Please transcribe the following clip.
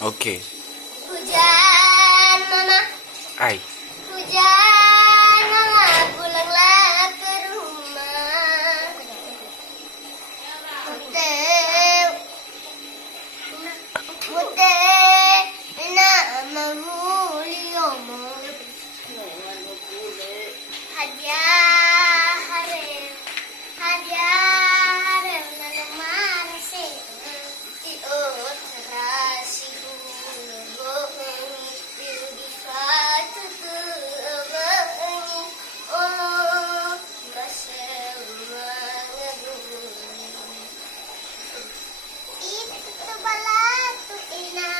Oke. Hujan, Mama. Ai. Hujan, Mama. Pulanglah ke rumah. Mute, nama Julio. Hadiah harem, hadiah harem, nama manse. Iot terasi bohongi, di fatu kebangi. Oh, masa mengagumi. Itu balatu ina.